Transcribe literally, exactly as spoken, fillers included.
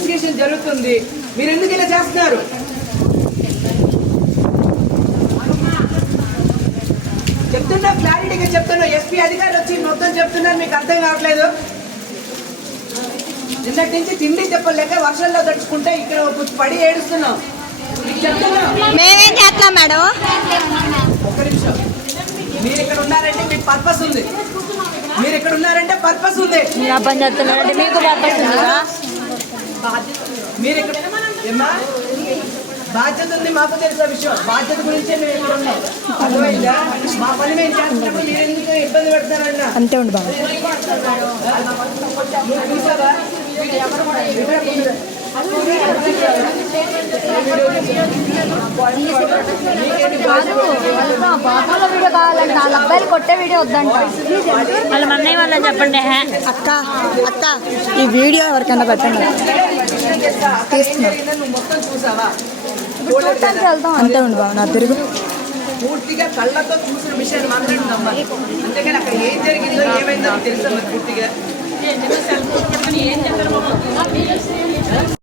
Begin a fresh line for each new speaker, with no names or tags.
Investigation జరుగుతుంది, మీరు ఎందుకు ఇలా చేస్తున్నారు? చెప్తున్నా, క్లారిటీగా చెప్తున్నా. ఎస్పీ అధికారులు వచ్చి మొత్తం చెప్తున్నారు, మీకు అర్థం కావట్లేదు. నిన్నటి నుంచి తిండి చెప్పలేక వర్షంలో తడుచుకుంటే ఇక్కడ పడి ఏడుస్తున్నాం. మీకు చెప్తున్నా,
మేమేం చేస్తున్నాం మేడం?
ఒక్క నిమిషం. మీరు ఇక్కడ ఉన్నారంటే మీకు పర్పస్ ఉంది. మీరు ఇక్కడ ఉన్నారంటే పర్పస్ ఉంది.
మీరు అబ్బాయి చెప్తున్నారంటే మీకు పర్పస్ ఉందా?
మీరు ఇక్కడ ఏమ్మా బాధ్యత ఉంది, మాకు తెలిసిన విషయం. బాధ్యత గురించే మేము ఇక్కడ ఉన్నాం. అర్థమైందా? మా పని మేము చేస్తున్నప్పుడు మీరు ఎందుకు ఇబ్బంది పెడతారన్న?
అంతే ఉండి బాబు.
చూసావా?
వీడియో కావాలంటే వాళ్ళ అబ్బాయిలు కొట్టే వీడియో వద్దంట. వాళ్ళ మన్నయ్య వాళ్ళని చెప్పండి. అక్క అక్క ఈ వీడియో ఎవరికైనా పెట్టండి.
మొత్తం చూసావా?
చూడటానికి వెళ్తాం. అంతే ఉండి బాబు. నా తిరుగు
పూర్తిగా కళ్ళతో చూసిన విషయాన్ని మాత్రం నమ్మాలి. అంతేగాని అక్కడ ఏం జరిగిందో ఏమైందో తెలుసా పూర్తిగా.